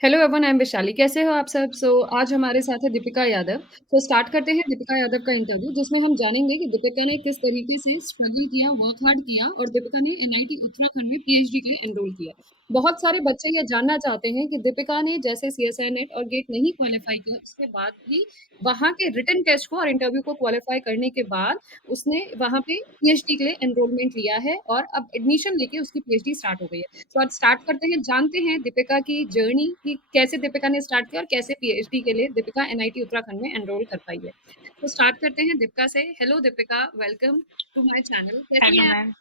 Hello everyone, I am Vaishali. कैसे हो आप सब? आज हमारे साथ है दीपिका यादव। स्टार्ट करते हैं दीपिका यादव का इंटरव्यू, जिसमें हम जानेंगे कि दीपिका ने किस तरीके से स्ट्रगल किया, वर्क हार्ड किया और दीपिका ने एनआईटी उत्तराखंड में पीएचडी के लिए एनरोल किया। बहुत सारे बच्चे ये जानना चाहते हैं कि दीपिका ने जैसे सीएसआई नेट और गेट नहीं क्वालिफाई किया, उसके बाद भी वहाँ के रिटन टेस्ट को और इंटरव्यू को क्वालिफाई करने के बाद उसने वहाँ पे पीएचडी के लिए एनरोलमेंट लिया है और अब एडमिशन लेके उसकी पीएचडी स्टार्ट हो गई है। तो आज स्टार्ट करते हैं, जानते हैं दीपिका की जर्नी कि कैसे दीपिका ने स्टार्ट किया और कैसे पीएचडी के लिए दीपिका एनआईटी उत्तराखंड में एनरोल कर पाई है। तो स्टार्ट करते हैं दीपिका से। Hello Deepika, welcome to my channel. कैसी हेलो हैं आप? मैम।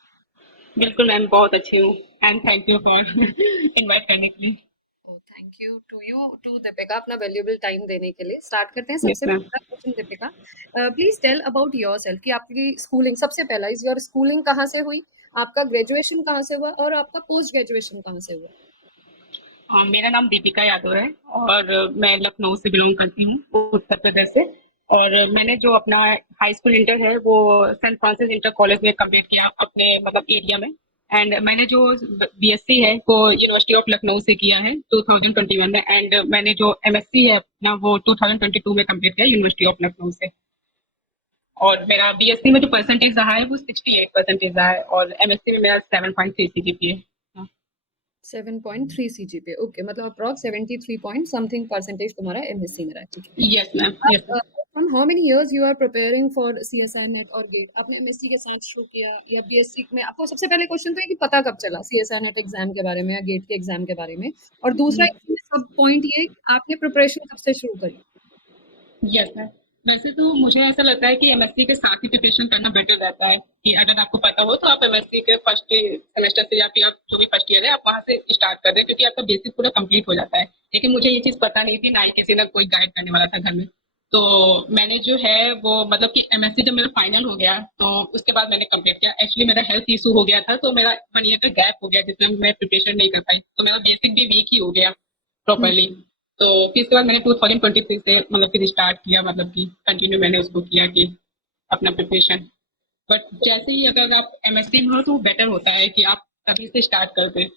बिल्कुल मैम, बहुत अच्छी हूँ। And thank you for invite करने के लिए। थैंक यू टू दीपिका, अपना वैल्यूएबल टाइम देने के लिए। स्टार्ट करते हैं। यस सबसे मैम। पहला question Deepika, please tell about yourself कि आपकी स्कूलिंग, सबसे पहला इज योर स्कूलिंग कहाँ से हुई, आपका ग्रेजुएशन कहाँ से हुआ और आपका पोस्ट ग्रेजुएशन कहाँ से हुआ? मेरा नाम दीपिका यादव है और मैं लखनऊ से बिलोंग करती हूँ, उत्तर प्रदेश से। और मैंने जो अपना हाई स्कूल इंटर है वो सेंट फ्रांसिस इंटर कॉलेज में कंप्लीट किया अपने मतलब एरिया में। एंड मैंने जो बीएससी है वो यूनिवर्सिटी ऑफ लखनऊ से किया है 2021 में। एंड मैंने जो एमएससी है अपना वो 2022 में कंप्लीट किया यूनिवर्सिटी ऑफ लखनऊ से। और मेरा बीएससी में जो परसेंटेज रहा है वो 68% रहा है और एमएससी में मेरा 7.3 सीजीपीए। 7.3 सीजीपीए, ओके, मतलब अप्रॉक्स 73 पॉइंट समथिंग परसेंटेज तुम्हारा एमएससी में रहा है। ठीक है। Yes ma'am, yes ma'am. आप from how many years you are preparing for CSI NET और गेट? आपने एमएससी के साथ शुरू किया या बीएससी में? आपको सबसे पहले क्वेश्चन तो है कि पता कब चला सीएसआई नेट एग्जाम के बारे में या गेट के एग्जाम के बारे में, और दूसरा इसमें सब पॉइंट ये है कि आपने प्रिपरेशन कब से शुरू करी? Yes ma'am. वैसे तो मुझे ऐसा लगता है कि एमएससी के साथ ही प्रिपरेशन करना बेटर रहता है कि अगर आपको पता हो तो आप एमएससी के फर्स्ट सेमेस्टर से या फिर आप जो भी फर्स्ट ईयर है आप वहां से स्टार्ट कर दें, क्योंकि आपका बेसिक पूरा कंप्लीट हो जाता है। लेकिन मुझे ये चीज पता नहीं थी, ना ही किसी ने कोई गाइड करने वाला था घर में। तो मैंने जो है वो मतलब कि एमएससी जब मेरा फाइनल हो गया तो उसके बाद मैंने कंप्लीट किया। एक्चुअली मेरा हेल्थ इशू हो गया था तो मेरा 1 ईयर का गैप हो गया जिसमें मैं प्रिपरेशन नहीं कर पाई, तो मेरा बेसिक भी वीक ही हो गया हम्म। प्रॉपरली। तो फिर इसके बाद मैंने 2023 से मतलब फिर स्टार्ट किया, मतलब कि कंटिन्यू मैंने उसको किया कि अपना प्रिपरेशन। बट जैसे ही अगर आप एमएससी में हो तो बेटर होता है कि आप अभी से स्टार्ट कर दें।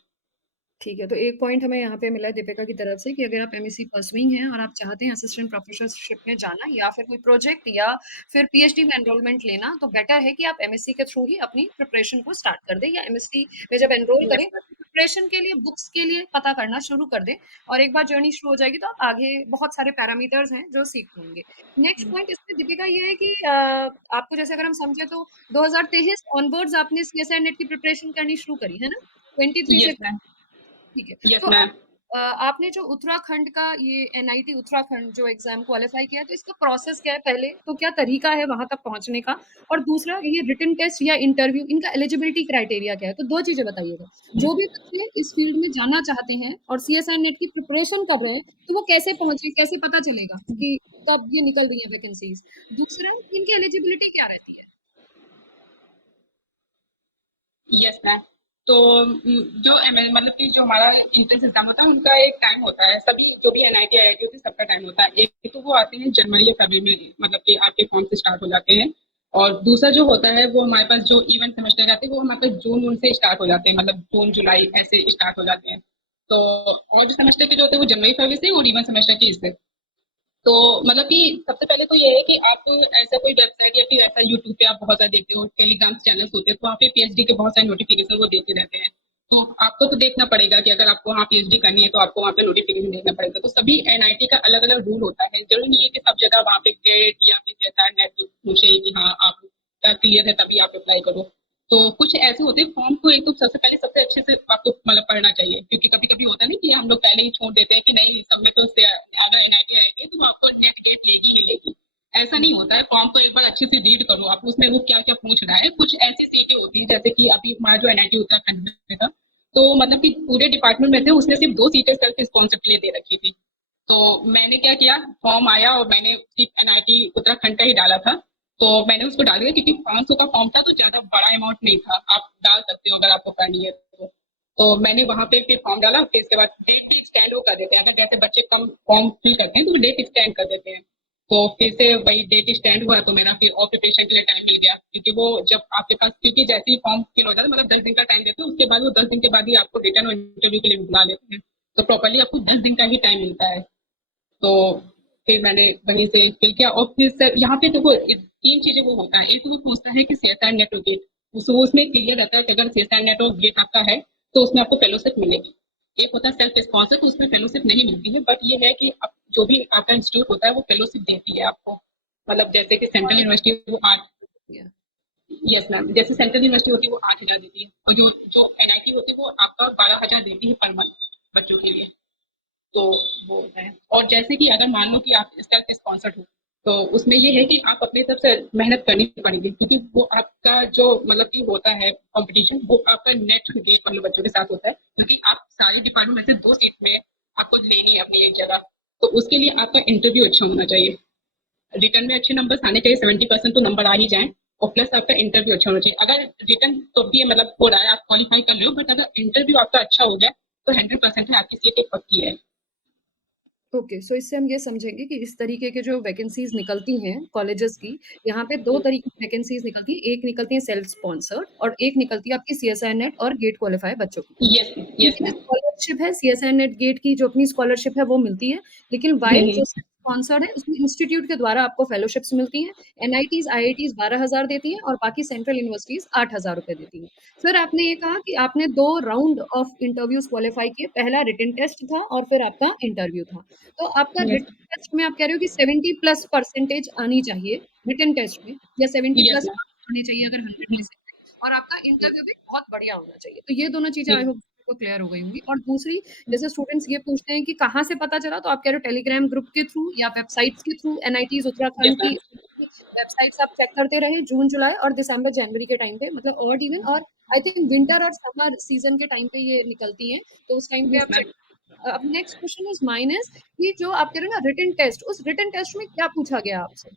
ठीक है, तो एक पॉइंट हमें यहाँ पे मिला है दीपिका की तरफ से कि अगर आप एमएससी परसुइंग हैं और आप चाहते हैं असिस्टेंट प्रोफेसरशिप में जाना या फिर कोई प्रोजेक्ट या फिर पीएचडी में एनरोलमेंट लेना, तो बेटर है कि आप एमएससी के थ्रू ही अपनी प्रिपरेशन को स्टार्ट कर दें, या एमएससी में जब एनरोल करें यस। तो प्रिपरेशन के लिए बुक्स के लिए पता करना शुरू कर दें। और एक बार जर्नी शुरू हो जाएगी तो आप आगे बहुत सारे पैरामीटर्स हैं जो सीख लेंगे। नेक्स्ट पॉइंट इसमें दीपिका ये है कि आपको जैसे अगर हम समझे तो 2023 ऑनवर्ड्स आपने सीएसआई नेट की प्रिपरेशन करनी शुरू करी है ना, 23 से? Yes ma'am. ठीक है। यस तो मैम। आपने जो उत्तराखंड का ये एनआईटी उत्तराखंड जो एग्जाम क्वालिफाई किया है, तो इसका प्रोसेस क्या है? पहले तो क्या तरीका है वहां तक पहुंचने का, और दूसरा ये रिटन टेस्ट या इंटरव्यू, इनका एलिजिबिलिटी क्राइटेरिया क्या है? तो दो चीजें बताइएगा। जो भी बच्चे इस फील्ड में जाना चाहते हैं और सीएसआई नेट की प्रिपरेशन कर रहे हैं, तो वो कैसे पहुंचे, कैसे पता चलेगा कि कब ये निकल रही है वैकेंसीज? दूसरा, इनकी एलिजिबिलिटी क्या रहती है? Yes ma'am. तो जो मतलब कि जो हमारा एंट्रेंस एग्जाम होता है उनका एक टाइम होता है, सभी जो भी एनआईटी आईआईटी होती है सबका टाइम होता है। एक तो वो आते हैं जनवरी या फरवरी में, मतलब कि आपके फॉर्म से स्टार्ट हो जाते हैं। और दूसरा जो होता है वो हमारे पास जो इवेंट सेमेस्टर रहते हैं वो हमारे पास जून जून से स्टार्ट हो जाते हैं, मतलब जून जुलाई ऐसे स्टार्ट हो जाते हैं। तो और जो सेमेस्टर के जो होते हैं वो जनवरी फरवरी से, और इवेंट सेमेस्टर के इससे। तो मतलब कि सबसे पहले तो ये है कि आप ऐसा कोई वेबसाइट या फिर ऐसा यूट्यूब पे आप बहुत सारे देखते हो, टेलीग्राम चैनल्स होते हैं तो वहाँ पे पीएचडी के बहुत सारे नोटिफिकेशन वो देते रहते हैं। तो आपको तो देखना पड़ेगा कि अगर आपको वहाँ पीएचडी करनी है तो आपको वहाँ पे नोटिफिकेशन देखना पड़ेगा। तो सभी एनआईटी का अलग अलग रूल होता है, जरूरी नहीं है कि सब जगह वहाँ पे गेट या फिर जैसा नेट पूछे कि हाँ आप क्लियर है तभी आप अप्लाई करो। तो कुछ ऐसे होते हैं फॉर्म को एक तो सबसे पहले सबसे अच्छे से आपको मतलब पढ़ना चाहिए, क्योंकि कभी कभी होता है ना कि हम लोग पहले ही छोड़ देते हैं कि नहीं सब में तो ज्यादा एनआईटी आएगी तो आपको नेट गेट लेगी ही लेगी। ऐसा नहीं होता है, फॉर्म को एक बार अच्छे से रीड करो आप, उसमें वो क्या क्या पूछ रहा है। कुछ ऐसी सीटें होती है जैसे कि अभी हमारा जो एनआईटी उत्तराखंड में था, तो मतलब कि पूरे डिपार्टमेंट में थे उसने सिर्फ 2 सीटें सिर्फ स्पॉन्सर के लिए दे रखी थी। तो मैंने क्या किया, फॉर्म आया और मैंने सिर्फ एनआईटी उत्तराखंड का ही डाला था। तो मैंने उसको डाल दिया क्योंकि 500 का फॉर्म था तो ज्यादा बड़ा अमाउंट नहीं था, आप डाल सकते हो अगर आपको करनी है तो मैंने वहां पे फिर फॉर्म डाला। फिर इसके बाद डेट भी एक्सटेंड वो कर देते हैं, अगर जैसे बच्चे कम फॉर्म फिल करते हैं तो वो डेट एक्सटेंड कर देते हैं। तो फिर से वही डेट एक्सटेंड हुआ तो मेरा फिर और प्रिपरेशन के लिए टाइम मिल गया, क्योंकि वो जब आपके पास क्योंकि जैसे ही फॉर्म फिल हो जाता है मतलब 10 दिन का टाइम देते हैं, उसके बाद वो 10 दिन के बाद ही आपको रिटर्न और इंटरव्यू के लिए बुला लेते हैं। तो प्रॉपर्ली आपको 10 दिन का ही टाइम मिलता है। तो फिर मैंने वहीं से फिल किया और फिर सर यहाँ पे देखो 3 चीजें वो होता है। एक वो पूछता है कि सीएसआर नेट और गेट, उसमें क्लियर रहता है कि अगर सीएसआर नेट और गेट आपका है तो उसमें आपको फेलोशिप मिलेगी। एक होता है सेल्फ स्पॉन्सर, तो उसमें फेलोशिप नहीं मिलती है, बट ये है कि आप जो भी आपका इंस्टीट्यूट होता है वो फेलोशिप देती है आपको। मतलब जैसे कि सेंट्रल कॉलेज यूनिवर्सिटी वो 8, या यस मैम, जैसे सेंट्रल यूनिवर्सिटी होती है वो 8,000 देती है और जो जो एनआईटी होती है वो आपका 12,000 देती है पर मंथ बच्चों के लिए। तो वो है। और जैसे कि अगर मान लो कि आप सेल्फ स्पॉन्सर्ड हो, तो उसमें ये है कि आप अपनी तरफ से मेहनत करनी पड़ेगी, क्योंकि वो आपका जो मतलब कि होता है कंपटीशन, वो आपका नेट गेट वाले बच्चों के साथ होता है, क्योंकि आप सारे डिपार्टमेंट में से 2 सीट में आपको लेनी है अपनी एक जगह। तो उसके लिए आपका इंटरव्यू अच्छा होना चाहिए, रिटर्न में अच्छे नंबर आने चाहिए, 70% तो नंबर आ ही जाए, और प्लस आपका इंटरव्यू अच्छा होना चाहिए। अगर रिटर्न तो भी मतलब हो रहा है, आप क्वालिफाई कर रहे हो, बट अगर इंटरव्यू आपका अच्छा हो गया तो 100% है आपकी सीट एक पक्की है। ओके, सो इससे हम ये समझेंगे कि इस तरीके के जो वैकेंसीज निकलती हैं कॉलेजेस की, यहाँ पे 2 तरीके की वैकेंसीज निकलती हैं। एक निकलती है सेल्फ स्पॉन्सर्ड और एक निकलती है आपकी सीएसआई नेट और गेट क्वालिफाई बच्चों की। यस, यस जिनकी मैम। स्कॉलरशिप है, सीएसआई नेट गेट की जो अपनी स्कॉलरशिप है वो मिलती है, लेकिन व्हाइल जो स्पॉन्सर्ड है उसमें इंस्टीट्यूट के द्वारा आपको फेलोशिप्स मिलती हैं। एनआईटीज आईआईटीज 12,000 देती हैं और बाकी सेंट्रल यूनिवर्सिटीज 8,000 रुपए देती हैं। फिर आपने ये कहा कि आपने 2 राउंड ऑफ इंटरव्यूज क्वालिफाई किए, पहला रिटन टेस्ट था और फिर आपका इंटरव्यू था। तो आपका यस, रिटन टेस्ट में आप कह रहे हो कि 70 प्लस परसेंटेज आनी चाहिए रिटन टेस्ट में, या 70 यस प्लस मैम। आने चाहिए अगर 100 में से, और आपका इंटरव्यू भी बहुत बढ़िया होना चाहिए। तो ये दोनों चीज़ें आई होप को क्लियर हो गई होंगी। और दूसरी, जैसे स्टूडेंट्स ये पूछते हैं कि कहाँ से पता चला, तो आप कह रहे हो टेलीग्राम ग्रुप के थ्रू या वेबसाइट्स के थ्रू, एनआईटीज़ यस उत्तराखंड की मैम। वेबसाइट्स आप चेक करते रहे जून, जुलाई और दिसंबर, जनवरी के टाइम पे, मतलब ऑड इवन और आई थिंक विंटर और समर सीज़न के टाइम पे ये निकलती हैं, तो उस टाइम पे यस आप मैम। चेक। अब next question is mine is कि जो आप कह रहे हो ना रिटन टेस्ट, उस रिटन टेस्ट में क्या पूछा गया आपसे?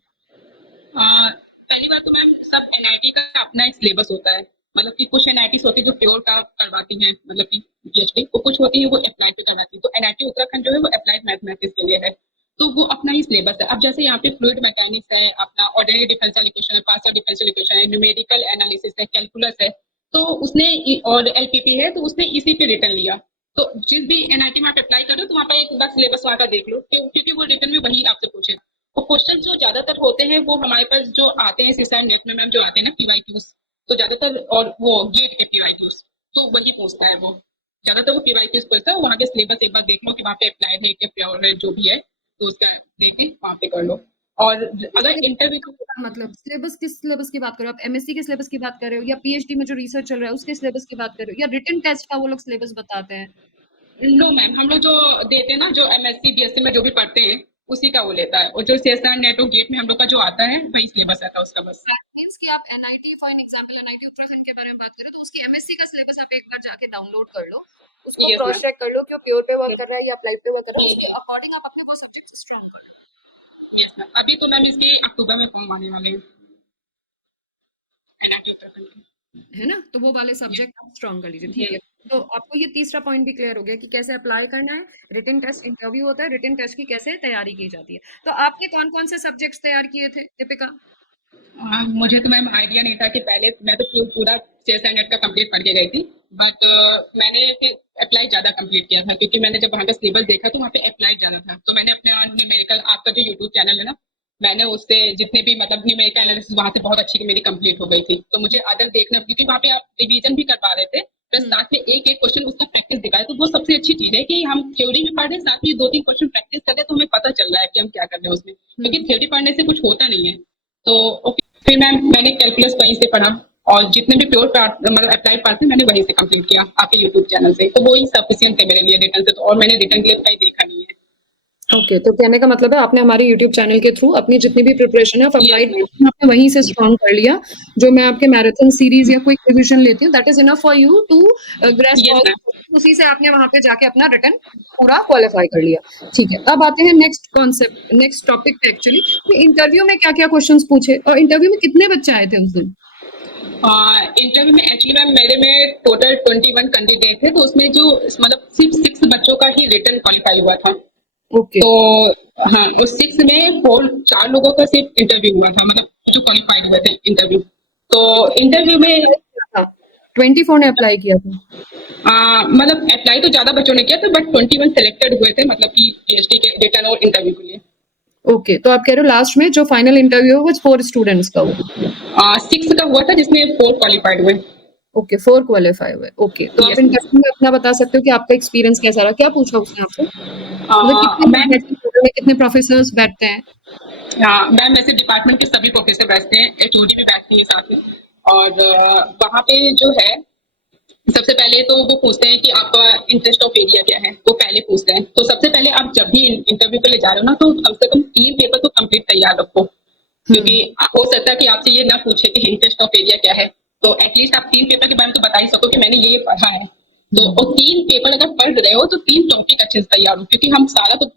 पहली बात तो मैम, सब एनआईटी का अपना एक सिलेबस होता है। मतलब कि कुछ एनआईटी होती है जो प्योर का करवाती है, मतलब कि पीएचडी, और कुछ होती है वो अप्लाइड पे करवाती है। तो एनआईटी उत्तराखंड जो है वो अप्लाइड मैथमेटिक्स के लिए है। तो वो अपना ही सिलेबस है। अब जैसे यहाँ पे फ्लूइड मैकेनिक्स है, अपना ऑर्डिनरी डिफरेंशियल इक्वेशन है, पार्शियल डिफरेंशियल इक्वेशन है, न्यूमेरिकल एनालिसिस है, कैलकुलस है, तो उसने और एलपीपी है, तो उसने इसी पे रिटर्न लिया। तो जिस भी एनआईटी में आप अप्लाई कर रहे हो, तो वहाँ पे एक बार सिलेबस वहाँ का देख लो, क्योंकि वो रिटर्न में वही आपसे पूछे। और क्वेश्चन जो ज्यादातर होते हैं वो हमारे पास जो आते हैं सीसार नेट में मैम, जो आते हैं ना पीवाईक्यूज, तो ज्यादातर, और वो गेट के पीवाईक्यूज, तो वही पूछता है वो। ज्यादातर वो पीवाईक्यूज पूछता है। वहाँ के सिलेबस एक बार देख लो कि वहाँ पे अप्लाइड है कि प्योर है, जो भी है, तो उसका देख के वहाँ पे कर लो। और अगर इंटरव्यू, मतलब सिलेबस, किस सिलेबस की बात कर रहे हो आप? एमएससी के सिलेबस की बात कर रहे हो या पीएचडी में जो रिसर्च चल रहा है उसके सिलेबस की बात कर रहे हो, या रिटन टेस्ट का वो लोग सिलेबस बताते हैं? नो मैम, हम लोग जो देते हैं ना, जो एमएससी बीएससी में जो भी पढ़ते हैं, उसी का वो लेता है। और जो सीएसआर नेट और गेट में हम लोग का जो आता है वही सिलेबस आता है उसका बस। दैट मींस कि आप NIT, for an example NIT Uttarakhand के बारे में बात करें तो उसकी एमएससी का सिलेबस आप एक बार जाके डाउनलोड कर लो, उसको यस क्रॉस मैम। चेक कर लो कि वो प्योर पे वर्क कर रहा है या अप्लाइड पे वर्क कर रहा है, उसके अकॉर्डिंग आप अपने वो सब्जेक्ट्स स्ट्रांग कर लो। यस मैम, अभी तो मैम इसके अक्टूबर में फॉर्म आने वाले हैं एनआईटी उत्तराखंड के। है ना? तो वो वाले यस। सब्जेक्ट आप स्ट्रांग कर लीजिए, ठीक है। हम्म। तो आपको ये तीसरा पॉइंट भी क्लियर हो गया कि कैसे अप्लाई करना है, रिटन टेस्ट इंटरव्यू होता है, रिटन टेस्ट की कैसे तैयारी की जाती है। तो आपने कौन-कौन से सब्जेक्ट्स तैयार किए थे, दीपिका? मुझे तो मैम आइडिया नहीं था कि पहले मैं तो पूरा चेस एंड नेट का कंप्लीट पढ़ के गई थी, बट मैंने फिर अप्लाई ज्यादा कंप्लीट किया था, क्योंकि मैंने जब वहाँ का सिलेबस देखा तो वहाँ पे अप्लाई ज्यादा था। तो मैंने अपने न्यूमेरिकल, आपका जो यूट्यूब चैनल है ना, मैंने उससे जितने भी मतलब न्यूमेरिकल एनालिसिस वहाँ से बहुत अच्छी मेरी कंप्लीट हो गई थी। तो मुझे अदर देखना, क्योंकि वहाँ पे आप रिवीजन भी करवा रहे थे, प्लस हुँ। साथ में एक एक क्वेश्चन उसका प्रैक्टिस दिखाए, तो वो सबसे अच्छी चीज है कि हम थ्योरी में पढ़ रहे हैं, साथ में 2-3 क्वेश्चन प्रैक्टिस कर रहे हैं, तो हमें पता चल रहा है कि हम क्या कर रहे हैं उसमें, हुँ। क्योंकि थ्योरी पढ़ने से कुछ होता नहीं है। तो ओके, फिर मैंने कैलकुलस वहीं से पढ़ा, और जितने भी प्योर पार्ट मतलब अप्लाइड पार्ट थे मैंने वहीं से कंप्लीट किया आपके यूट्यूब चैनल से। तो वो ही सफिशियंट है मेरे लिए रिटर्न से, तो और मैंने रिटर्न के लिए कहीं देखा नहीं है। ओके, तो कहने का मतलब है आपने हमारे यूट्यूब चैनल के थ्रू अपनी जितनी भी प्रिपरेशन है ऑफ यस अप्लाइड मैम। आपने वहीं से स्ट्रॉन्ग कर लिया। जो मैं आपके मैराथन सीरीज़ या क्विक रिवीजन लेती हूँ that is enough for you to grasp yes all, ma'am. उसी से आपने वहाँ पे जाके अपना रिटन पूरा क्वालीफाई कर लिया। ठीक है, अब आते हैं नेक्स्ट कॉन्सेप्ट, नेक्स्ट टॉपिक पे एक्चुअली, कि इंटरव्यू में क्या-क्या क्वेश्चन्स पूछे और इंटरव्यू में कितने बच्चे आए थे उस दिन? इंटरव्यू में एक्चुअली मैम मेरे में टोटल 21 कैंडिडेट थे, तो उसमें जो मतलब सिर्फ 6 बच्चों का ही रिटर्न क्वालिफाई हुआ था। ओके, तो हाँ, उस 6 में 4 लोगों का सिर्फ इंटरव्यू हुआ था, मतलब जो क्वालिफाइड हुए थे इंटरव्यू। तो ओके, तो इंटरव्यू में क्या था? 24 ने अप्लाई किया था? मतलब अप्लाई तो ज्यादा बच्चों ने किया था, बट 21 सिलेक्टेड हुए थे, मतलब कि पीएचडी के रिटर्न और इंटरव्यू के लिए। ओके, तो आप कह रहे हो लास्ट में जो फाइनल इंटरव्यू हुआ वो 4 स्टूडेंट्स का हुआ? 6 का हुआ था जिसमें 4 क्वालिफाइड हुए। ओके, 4 क्वालीफाई हुए। ओके, तो आप यस यस। इंटरव्यू में अपना बता सकते हो कि आपका एक्सपीरियंस कैसा रहा? क्या पूछा उसने आपसे? मतलब कितने लोग मैम, बैठते हैं, कितने प्रोफेसर्स बैठते हैं? हाँ मैम, ऐसे डिपार्टमेंट के सभी प्रोफेसर बैठते हैं, एचओडी भी बैठती है साथ में। और वहाँ पे जो है, सबसे पहले तो वो पूछते हैं कि आपका इंटरेस्ट ऑफ एरिया क्या है, वो पहले पूछते हैं। तो सबसे पहले आप जब भी इंटरव्यू के लिए जा रहे हो ना, तो कम से कम 3 पेपर तो कंप्लीट तैयार रखो, क्योंकि हो सकता है कि आपसे ये ना पूछे कि इंटरेस्ट ऑफ एरिया क्या है, तो एटलीस्ट आप 3 पेपर के बारे में तो बता ही सको कि मैंने ये पढ़ा है। तो और 3 पेपर अगर पढ़ रहे हो तो 3 टॉपिक अच्छे से तैयार हो, क्योंकि हम सारा तो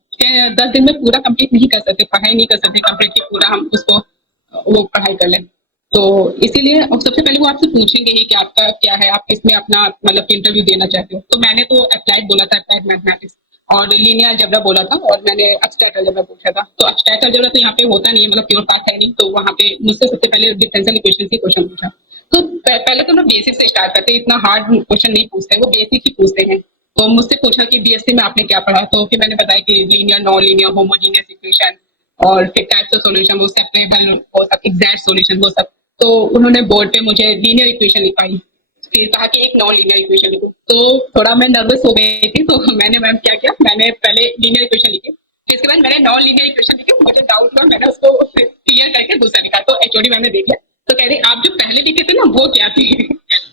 10 दिन में पूरा कंप्लीट नहीं कर सकते, पढ़ाई नहीं कर सकते कंप्लीट कि पूरा हम उसको वो पढ़ाई कर लें। तो इसीलिए और सबसे पहले वो आपसे पूछेंगे ही कि आपका क्या है, आप किसमें अपना मतलब इंटरव्यू देना चाहते हो। तो मैंने तो अप्लाइड बोला था, अप्लाइड मैथमेटिक्स, और लीनियर अलजेब्रा बोला था, और मैंने एब्स्ट्रैक्ट अलजेब्रा पूछा था। तो एब्स्ट्रैक्ट अलजेब्रा तो यहाँ पे होता नहीं है, मतलब प्योर पाथ है नहीं, तो वहाँ पे मुझसे सबसे पहले डिफरेंशियल इक्वेशन से क्वेश्चन पूछा। तो पहले तो ना बेसिक से स्टार्ट करते हैं, इतना हार्ड क्वेश्चन नहीं पूछते, वो बेसिक ही पूछते हैं। तो मुझसे पूछा कि बीएससी में आपने क्या पढ़ा, तो फिर मैंने बताया कि linear, non linear, homogeneous equation, और फिर टाइप्स ऑफ सॉल्यूशन, वो सेपरेबल, वो सब एग्जैक्ट सॉल्यूशन, वो सब। तो उन्होंने बोर्ड पे मुझे लीनियर इक्वेशन लिखाई, फिर कहा कि एक नॉन लीनियर इक्वेशन लिखो। तो थोड़ा मैं नर्वस हो गई थी, तो मैंने मैम क्या किया, मैंने पहले लीनियर इक्वेशन लिखी, फिर इसके बाद मैंने नॉन लीनियर इक्वेशन लिखी, मुझे डाउट हुआ, मैंने उसको क्लियर करके दूसरा लिखा। तो एचओडी मैंने देख लिया, तो कह रही आप जो पहले लिखे थे ना वो क्या थी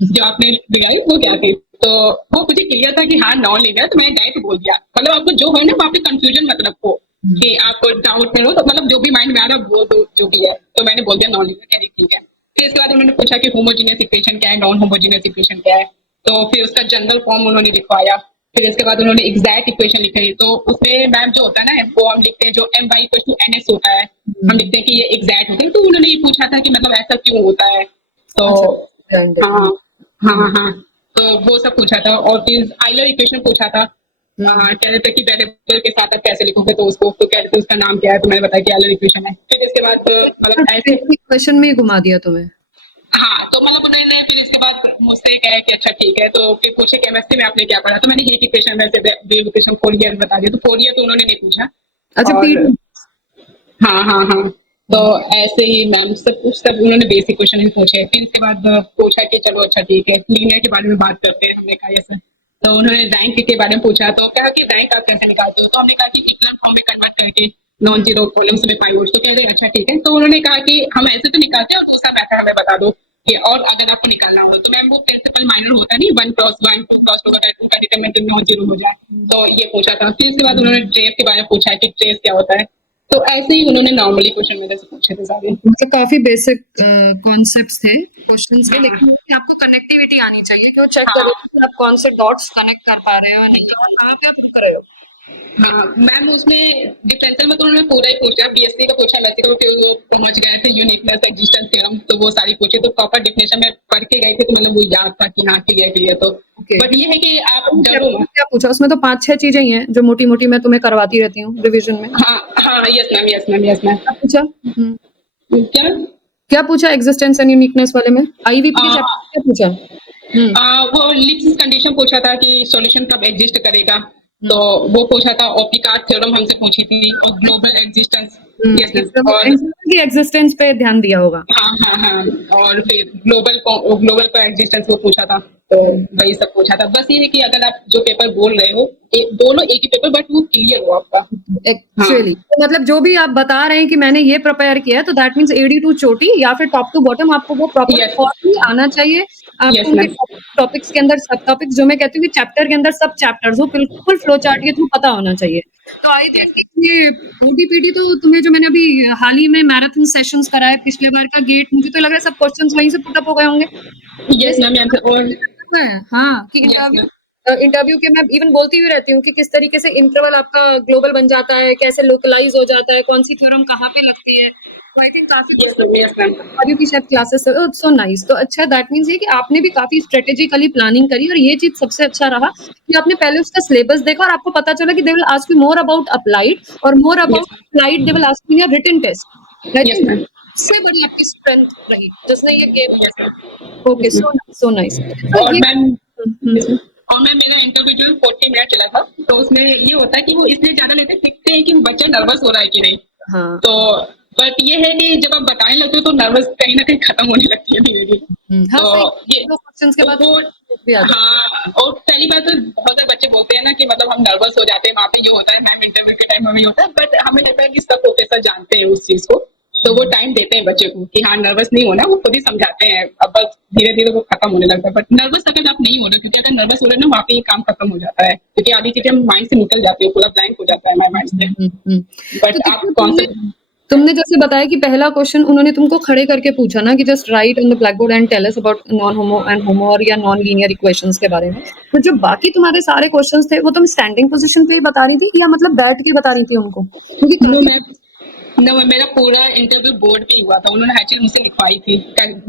जो आपने दिखाई वो क्या थी। तो वो मुझे क्लियर था कि हाँ नॉन लीनियर, तो मैंने डायरेक्ट बोल दिया, मतलब आपको जो है ना वहाँ पे कंफ्यूजन मत रखो कि आपको डाउट नहीं हो, तो मतलब जो भी माइंड में आ रहा है वो जो भी है, तो मैंने बोल दिया नॉन लीनियर। कह रही ठीक है। फिर इसके बाद उन्होंने पूछा कि होमोजीनियस इक्वेशन क्या है, नॉन होमोजीनियस इक्वेशन क्या है, तो फिर उसका जनरल फॉर्म उन्होंने लिखवाया। फिर इसके बाद उन्होंने एग्जैक्ट इक्वेशन लिखी, तो उसमें मैम जो होता है ना वो हम लिखते हैं जो M Y equal to N S होता है, हम लिखते हैं कि ये एग्जैक्ट होता है। तो उन्होंने ये पूछा था कि मतलब ऐसा क्यों होता है। तो अच्छा, ब्रांडेड। हाँ हाँ हाँ, तो वो सब पूछा था, और फिर आइलर इक्वेशन पूछा था। कह रहे थे कि वेरिएबल के साथ आप कैसे लिखोगे, तो उसको तो कह रहे थे उसका नाम क्या है, तो मैंने बताया कि आइलर इक्वेशन है। फिर इसके बाद मतलब ऐसे, क्वेश्चन में ही घुमा दिया तुम्हें? हाँ तो मतलब उन्होंने फिर इसके बाद मुझसे कहा कि अच्छा ठीक है, तो फिर पूछे केमिस्ट्री में आपने क्या पढ़ा, तो मैंने एक इक्वेशन वैसे वेव इक्वेशन फोरियर बता दिया, तो फोरियर तो उन्होंने नहीं पूछा। अच्छा, और पीटी। हाँ हाँ हाँ, तो ऐसे ही मैम सब उन्होंने बेसिक क्वेश्चन ही पूछे। फिर इसके बाद पूछा कि चलो अच्छा ठीक है लीनियर के बारे में बात करते हैं, हमने कहा यस। तो उन्होंने रैंक के बारे में पूछा, तो कहा कि रैंक आप कैसे निकालते हो, तो हमने कहा कि इक्वल फॉर्म में कन्वर्ट करके नॉन जीरो कॉलम्स में फाइंड। तो कह रहे अच्छा ठीक है। तो उन्होंने कहा कि हम ऐसे तो निकालते हैं, और दूसरा मैथड हमें बता दो कि और अगर आपको निकालना हो तो। मैम वो प्रिंसिपल माइनर होता नहीं, 1+1 2+2 का डिटरमिनेंट नॉन जीरो हो जाए, तो ये पूछा था। फिर इसके बाद उन्होंने ट्रेस के बारे में पूछा कि ट्रेस क्या होता है। तो ऐसे ही उन्होंने नॉर्मली क्वेश्चन मेरे से पूछे थे सारे। मतलब काफी बेसिक कॉन्सेप्ट्स थे क्वेश्चंस के, लेकिन आपको कनेक्टिविटी आनी चाहिए कि वो चेक कर रहे हाँ हो कि आप कौन से डॉट्स कनेक्ट कर पा रहे हो या नहीं, और कहाँ पे आप रुक रहे हो। हाँ मैम, उसमें डिफरेंशियल में तो उन्होंने पूरा ही पूछा, बीएससी का पूछा, वैसे तो फिर वो पहुंच गए थे यूनिकनेस एक्जिस्टेंस थ्योरम, तो वो सारी पूछे, तो प्रॉपर डिफिनेशन में पढ़ के गए थे, तो मतलब वो याद था कि हाँ क्लियर क्लियर। तो ओके, बट ये है कि आप डरो चैप्टर में मत। क्या पूछा? उसमें तो 5-6 चीजें ही हैं जो मोटी मोटी मैं तुम्हें करवाती रहती हूँ रिवीजन में। हाँ हाँ, yes ma'am yes ma'am yes ma'am. क्या पूछा? क्या क्या पूछा एग्जिस्टेंस एंड यूनिकनेस वाले में? आईवीपी के चैप्टर आ, में क्या पूछा? वो लिप्स कंडीशन पूछा था कि सॉल्यूशन कब एग्जिस्ट करेगा, तो हम्म वो पूछा था। ओपिकार्ड थ्योरम हमसे पूछी थी, और ग्लोबल एग्जिस्टेंस। Yes ma'am. और की एग्जिस्टेंस पे ध्यान दिया होगा। हाँ हाँ हाँ, और फिर ग्लोबल का एग्जिस्टेंस वो पूछा था। तो वही सब पूछा था। बस ये है कि अगर आप जो पेपर बोल रहे हो, दोनों एक ही पेपर, बट वो क्लियर हो आपका। हाँ एक्चुअली तो मतलब जो भी आप बता रहे हैं कि मैंने ये प्रिपेयर किया है, तो दैट मीन्स एडी टू चोटी या फिर टॉप टू बॉटम आपको वो प्रॉपर यस ही आना चाहिए। आपको यस उनके मैम टॉपिक्स के अंदर सब टॉपिक्स, जो मैं कहती हूँ कि चैप्टर के अंदर सब चैप्टर्स वो बिल्कुल फ्लो चार्ट के थ्रू पता होना चाहिए। तो आई यस थिंक ये ओटीपीटी तो तुम्हें, जो मैंने अभी हाल ही में मैराथन सेशंस कराए पिछले बार का गेट, मुझे तो लग रहा है सब क्वेश्चंस वहीं से पुट अप हो गए होंगे। यस मैम यहाँ पे। और हाँ, कि यस मैम इंटरव्यू के मैं इवन बोलती हुई रहती हूँ कि किस तरीके से इंटरवल आपका ग्लोबल बन जाता है, कैसे लोकलाइज हो जाता है, कौन सी थ्योरम कहाँ पे लगती है। तो आई थिंक काफी यस मैम यस मैम। अभी भी शायद क्लासेस सो नाइस। तो अच्छा, दैट मीन्स ये कि आपने भी काफी स्ट्रेटेजिकली प्लानिंग करी, और ये चीज सबसे अच्छा रहा कि आपने पहले उसका सिलेबस देखा और आपको पता चला कि they will ask you more about applied, और more about yes applied they will ask you your written test. Yes ma'am. सबसे बड़ी आपकी स्ट्रेंथ रही जिसने ये game yes ma'am. Okay so nice तो और ये मैम हम्म, और मैम मेरा इंटरव्यू जो 40 मिनट चला था, तो उसमें ये होता है कि वो इसलिए ज्यादा लेते दिखते हैं कि बच्चा नर्वस हो रहा है कि नहीं। हाँ तो बट ये है कि जब आप बताने लगते हो तो नर्वस कहीं ना कहीं खत्म होने लगती है धीरे धीरे। हाँ तो सही ये दो क्वेश्चंस के तो बाद वो भी आ जाता हाँ, और पहली बात तो बहुत सारे बच्चे बोलते हैं ना कि मतलब हम नर्वस हो जाते हैं वहाँ पे, ये होता है मैम इंटरव्यू के टाइम हमें होता है, बट हमें लगता है कि सब प्रोफेसर जानते हैं उस चीज को, तो वो टाइम देते हैं बच्चे को कि हाँ नर्वस नहीं होना, वो खुद ही समझाते हैं, अब बस धीरे धीरे वो खत्म होने लगता है। बट नर्वस अगर आप नहीं हो रहे, क्योंकि अगर नर्वस हो रहे ना वहाँ पे ये काम खत्म हो जाता है, क्योंकि आधी चीजें हम माइंड से निकल जाती है, पूरा ब्लैंक हो जाता है हमारे माइंड से। तो बट आप देखो कौन तुमने सा तुमने जैसे बताया कि पहला क्वेश्चन उन्होंने तुमको खड़े करके पूछा ना कि just write on the blackboard and tell us about non homo and homo और या नॉन लीनियर इक्वेशंस के बारे में तो जो बाकी तुम्हारे सारे क्वेश्चंस थे वो तुम स्टैंडिंग पोजीशन पे ही बता रही थी या मतलब बैठ के बता रही थी उनको क्योंकि नो काफी मैं नो मेरा पूरा इंटरव्यू बोर्ड पे ही हुआ था, उन्होंने एक्चुअली मुझसे लिखवाई थी।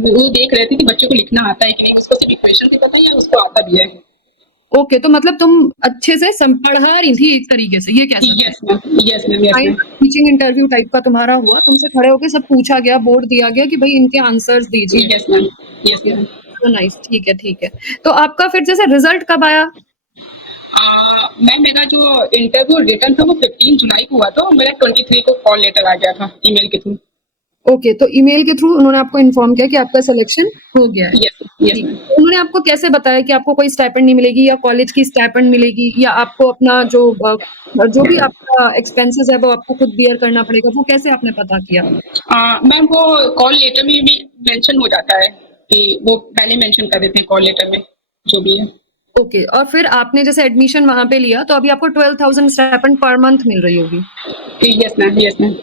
वो देख रहे थे कि बच्चों को लिखना आता है कि नहीं, उसको सिर्फ इक्वेशन ही पता है या उसको आता भी है। ओके तो मतलब तुम अच्छे से पढ़ा रही थी एक तरीके से ये कह सकते हैं yes ma'am, yes ma'am, yes ma'am. Teaching interview type का तुम्हारा हुआ तुमसे खड़े होके सब पूछा गया बोर्ड दिया गया कि भाई इनके आंसर्स दीजिए yes ma'am, yes okay ma'am. तो नाइस ठीक है तो आपका फिर जैसे रिजल्ट कब आया मैम मेरा जो इंटरव्यू रिटर्न था वो 15 जुलाई को हुआ था, और मेरा 23 को कॉल लेटर आ गया था ईमेल के थ्रू। ओके तो ईमेल के थ्रू उन्होंने आपको इन्फॉर्म किया कि आपका सिलेक्शन हो गया है यस, यस ठीक मैम। तो उन्होंने आपको कैसे बताया कि आपको कोई स्टाइपेंड नहीं मिलेगी या कॉलेज की स्टाइपेंड मिलेगी या आपको अपना जो भी आपका एक्सपेंसेस है वो आपको खुद बियर करना पड़ेगा वो कैसे आपने पता किया मैम वो कॉल लेटर में भी मेंशन हो जाता है कि वो पहले मेंशन कर देते हैं कॉल लेटर में जो भी है। ओके और फिर आपने जैसे एडमिशन वहां पे लिया तो अभी आपको 12,000 स्टाइपेंड पर मंथ मिल रही होगी yes ma'am, yes ma'am.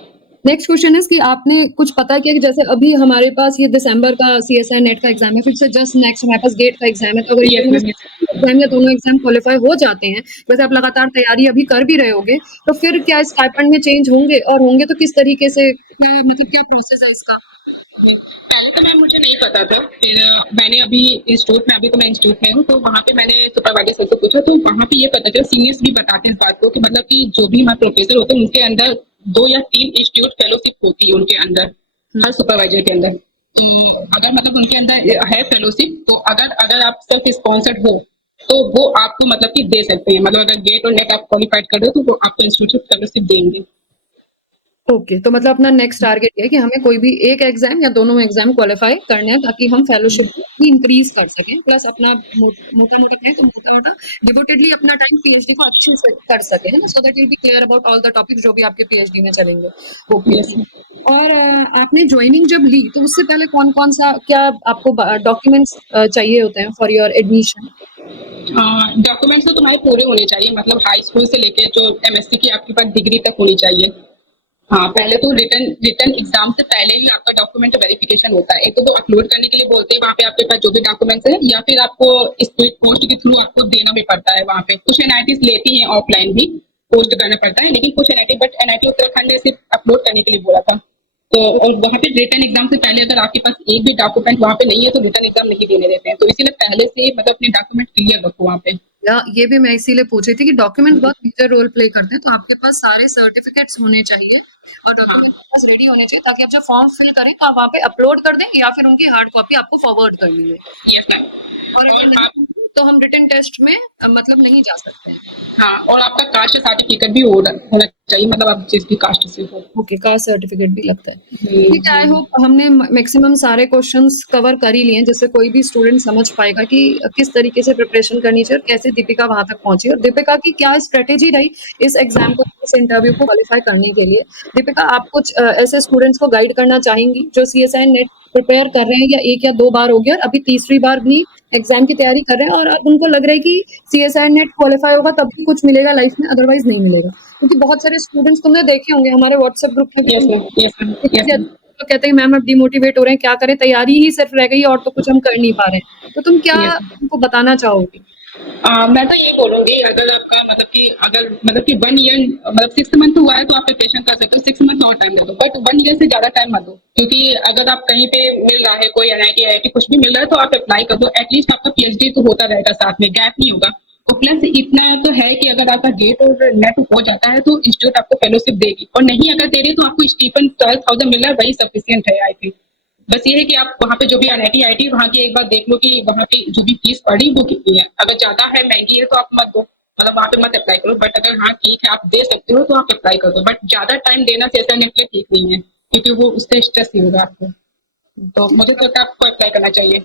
Next question is कि आपने कुछ पता किया कि जैसे अभी हमारे पास ये दिसंबर का सीएसआई नेट का एग्जाम है फिर से जस्ट नेक्स्ट हमारे पास गेट का एग्जाम है तो अगर यस इनमें मैम, यस। एग्जाम या दोनों एग्जाम क्वालिफाई हो जाते हैं वैसे आप लगातार तैयारी अभी कर भी रहे होगे तो फिर क्या स्टाइपेंड में चेंज होंगे और होंगे तो किस तरीके से क्या मतलब क्या प्रोसेस है इसका पहले तो मैम मुझे नहीं पता था, फिर मैंने अभी इंस्टीट्यूट में, अभी तो मैं इंस्टीट्यूट में हूँ, तो वहाँ पे मैंने सुपरवाइजर सर से पूछा, तो वहाँ पे ये पता चला, सीनियर्स भी बताते हैं इस बात को कि मतलब कि जो भी हमारे प्रोफेसर होते हैं उनके अंदर 2 या 3 इंस्टीट्यूट फेलोशिप होती है उनके अंदर, हर सुपरवाइजर के अंदर। तो अगर मतलब उनके अंदर है फेलोशिप, तो अगर अगर आप सेल्फ स्पॉन्सर्ड हो तो वो आपको मतलब कि दे सकते हैं, मतलब अगर गेट और नेट आप क्वालिफाइड कर रहे हो तो वो आपको इंस्टीट्यूट फेलोशिप देंगे। ओके तो मतलब अपना नेक्स्ट टारगेट है कि हमें कोई भी एक एग्जाम या दोनों एग्जाम क्वालिफाई करने हैं ताकि हम फेलोशिप भी इंक्रीज कर सकें प्लस अपना मोटा मोटा कहें तो मोटा मोटा डिवोटेडली अपना टाइम पीएचडी को अच्छे से कर सके है ना so that will be clear about all the topics जो भी आपके पीएचडी में चलेंगे ओके यस। और आपने ज्वाइनिंग जब ली तो उससे पहले कौन कौन सा क्या आपको डॉक्यूमेंट्स चाहिए होते हैं फॉर योर एडमिशन डॉक्यूमेंट्स तो तुम्हारे पूरे होने चाहिए, मतलब हाई स्कूल से लेके जो एमएससी की आपके पास डिग्री तक होनी चाहिए। हाँ, पहले तो रिटर्न रिटर्न एग्जाम से पहले ही आपका डॉक्यूमेंट वेरिफिकेशन होता है, एक तो वो अपलोड करने के लिए बोलते हैं वहाँ पे आपके पास जो भी डॉक्यूमेंट्स है, या फिर आपको स्पीड पोस्ट के थ्रू आपको देना भी पड़ता है वहाँ पे। कुछ एनआईटी लेती हैं ऑफलाइन भी, पोस्ट करना पड़ता है, लेकिन कुछ एनआईटी, बट एनआईटी उत्तराखंड ने सिर्फ अपलोड करने के लिए बोला था। तो और वहाँ पे रिटर्न एग्जाम से पहले अगर आपके पास एक भी डॉक्यूमेंट वहाँ पे नहीं है तो रिटर्न एग्जाम नहीं देने देते हैं, तो इसीलिए पहले से मतलब अपने डॉक्यूमेंट क्लियर रखो वहाँ पे। या ये भी मैं इसीलिए पूछ रही थी कि डॉक्यूमेंट बहुत मेजर रोल प्ले करते हैं तो आपके पास सारे सर्टिफिकेट्स होने चाहिए और डॉक्यूमेंट आपके पास रेडी होने चाहिए ताकि आप जब फॉर्म फिल करें तो आप वहाँ पे अपलोड कर दें या फिर उनकी हार्ड कॉपी आपको फॉरवर्ड करनी है यस मैम। और अगर और आप नहीं तो हम रिटन टेस्ट में मतलब नहीं जा सकते हैं हाँ, और आपका कास्ट सर्टिफिकेट भी होना चाहिए, मतलब आप जिसकी कास्ट से हो। ओके कास्ट सर्टिफिकेट भी लगता है ठीक है आई होप हमने मैक्सिमम सारे क्वेश्चंस कवर कर ही लिए हैं जिससे कोई भी स्टूडेंट समझ पाएगा कि किस तरीके से प्रिपरेशन करनी चाहिए और कैसे दीपिका वहां तक पहुंची और दीपिका की क्या स्ट्रेटेजी रही इस एग्जाम को इस इंटरव्यू को क्वालिफाई करने के लिए दीपिका आप कुछ ऐसे स्टूडेंट्स को गाइड करना चाहेंगी जो सीएसआई नेट प्रिपेयर कर रहे हैं या एक या दो बार हो गया और अभी तीसरी बार भी एग्जाम की तैयारी कर रहे हैं और अब उनको लग रहा है कि सीएसआई नेट क्वालिफाई होगा तभी कुछ मिलेगा लाइफ में अदरवाइज नहीं मिलेगा क्योंकि बहुत सारे स्टूडेंट्स तुमने देखे होंगे हमारे व्हाट्सएप ग्रुप में भी यस तुम ma'am, yes ma'am, yes ma'am. तो कहते हैं मैम अब डिमोटिवेट हो रहे हैं क्या करें तैयारी ही सिर्फ रह गई है और तो कुछ हम कर नहीं पा रहे हैं तो तुम क्या यस। उनको बताना चाहोगे मैं तो ये बोलूंगी, अगर आपका मतलब कि अगर मतलब कि 1 ईयर मतलब 6 मंथ हुआ है तो आप प्रिपरेशन कर सकते हो, 6 मंथ और टाइम दे दो, बट 1 ईयर से ज्यादा टाइम मत दो, क्योंकि अगर आप कहीं पे मिल रहा है कोई एनआईटी आईआईटी कुछ भी मिल रहा है तो आप अप्लाई कर दो, एटलीस्ट आपका पीएचडी तो होता रहेगा साथ में, गैप नहीं होगा। प्लस इतना तो है कि अगर आपका गेट और नेट हो जाता है तो इंस्टीट्यूट आपको फेलोशिप देगी, और नहीं अगर दे रही तो आपको स्टीफन 12,000 मिल रहा है, वही सफिशियंट है आई थिंक। बस ये है कि आप वहाँ पे जो भी एनआईटी आईआईटी वहाँ की एक बार देख लो कि वहाँ की जो भी फीस पड़ी वो कितनी है। अगर ज्यादा है, महंगी है, तो आप मत दो, मतलब वहाँ पे मत अप्लाई करो। बट अगर हाँ ठीक है आप दे सकते हो तो आप अप्लाई कर दो, बट ज्यादा टाइम देना सीएसआईएनएट के लिए ठीक नहीं है, क्योंकि वो उससे स्ट्रेस ही होगा आपको। तो मुझे तो लगता है आपको अप्लाई करना चाहिए।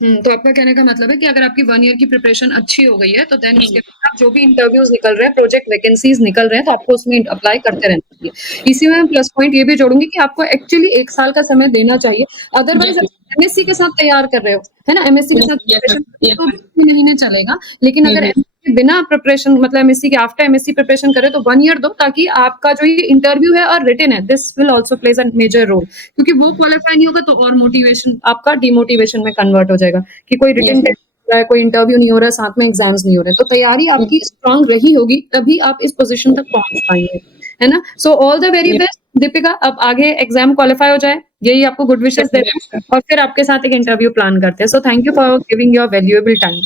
तो आपका कहने का मतलब है कि अगर आपकी 1 ईयर की प्रिपरेशन अच्छी हो गई है, तो देन उसके हम्म, बाद आप जो भी इंटरव्यूज़ निकल रहे हैं, प्रोजेक्ट वैकेंसीज़ निकल रहे हैं, तो आपको उसमें अप्लाई करते रहना चाहिए। इसी में मैं प्लस पॉइंट ये भी जोड़ूँगी कि आपको एक्चुअली 1 साल का समय देना चाहिए। अदरवाइज़ यस आप एमएससी के साथ तैयार कर रहे हो, है ना? एमएससी के यस साथ यस प्रिपरेशन यस तो भी 3 महीने चलेगा, लेकिन अगर हम्म, एमएससी के बिना प्रिपरेशन मतलब एमएससी के आफ्टर एमएससी प्रिपरेशन करें, तो 1 ईयर दो ताकि आपका जो ये इंटरव्यू है और रिटन है, this will also plays a major role, क्योंकि वो क्वालीफाई नहीं होगा तो और मोटिवेशन आपका डिमोटिवेशन में कन्वर्ट हो जाएगा कि कोई रिटन यस टेस्ट रहा है, कोई इंटरव्यू नहीं हो रहा है, साथ में एग्जाम्स नहीं हो रहे हैं। तो तैयारी आपकी स्ट्रांग रही होगी, तभी आप इस पोजीशन तक पहुंच पाएंगे, है ना? So all the very best Deepika. अब आगे एग्जाम क्वालिफाई हो जाए, यही आपको गुड विशेस देते हैं, और फिर आपके साथ एक इंटरव्यू प्लान करते हैं। So thank you for giving your valuable time.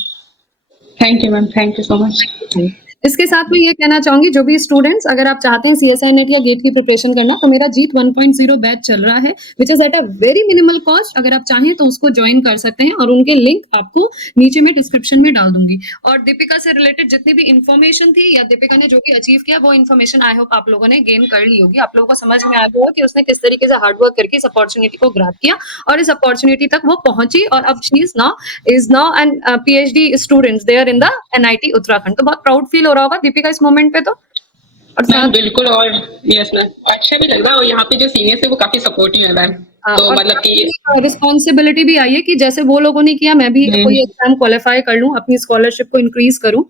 Thank you ma'am, thank you so much. जी। इसके साथ मैं ये कहना चाहूंगी, जो भी स्टूडेंट्स अगर आप चाहते हैं सीएसआई नेट या गेट की प्रिपरेशन करना, तो मेरा जीत 1.0 बैच चल रहा है, which is at a very minimal cost. अगर आप चाहें तो उसको ज्वाइन कर सकते हैं, और उनके लिंक आपको नीचे में डिस्क्रिप्शन में डाल दूंगी। और दीपिका से रिलेटेड जितनी भी इन्फॉर्मेशन थी या दीपिका ने जो भी अचीव किया, वो इन्फॉर्मेशन आई होप आप लोगों ने गेन कर ली होगी। आप लोगों को समझ में आ गया होगा कि उसने किस तरीके से हार्डवर्क करके इस अपॉर्चुनिटी को ग्रैब किया और इस अपॉर्चुनिटी तक वो पहुंची, और अब she is now an PhD student there in the NIT Uttarakhand. तो बहुत प्राउड फील हो रहा होगा दीपिका इस मोमेंट पे तो। और मैम साथ बिल्कुल, और यस मैम, अच्छा भी लग रहा है, और यहाँ पे जो सीनियर्स है वो काफी सपोर्टिव है मैम। तो और मतलब कि रिस्पॉन्सिबिलिटी भी आई है कि जैसे वो लोगों ने किया, मैं भी कोई एग्जाम क्वालिफाई कर लूं, अपनी स्कॉलरशिप को इंक्रीज करूं,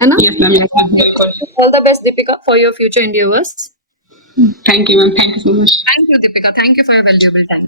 है ना? यस मैम, बिल्कुल। All the best Deepika for your future endeavours. Thank you ma'am, thank you so much. Thank you Deepika, thank you for your valuable time.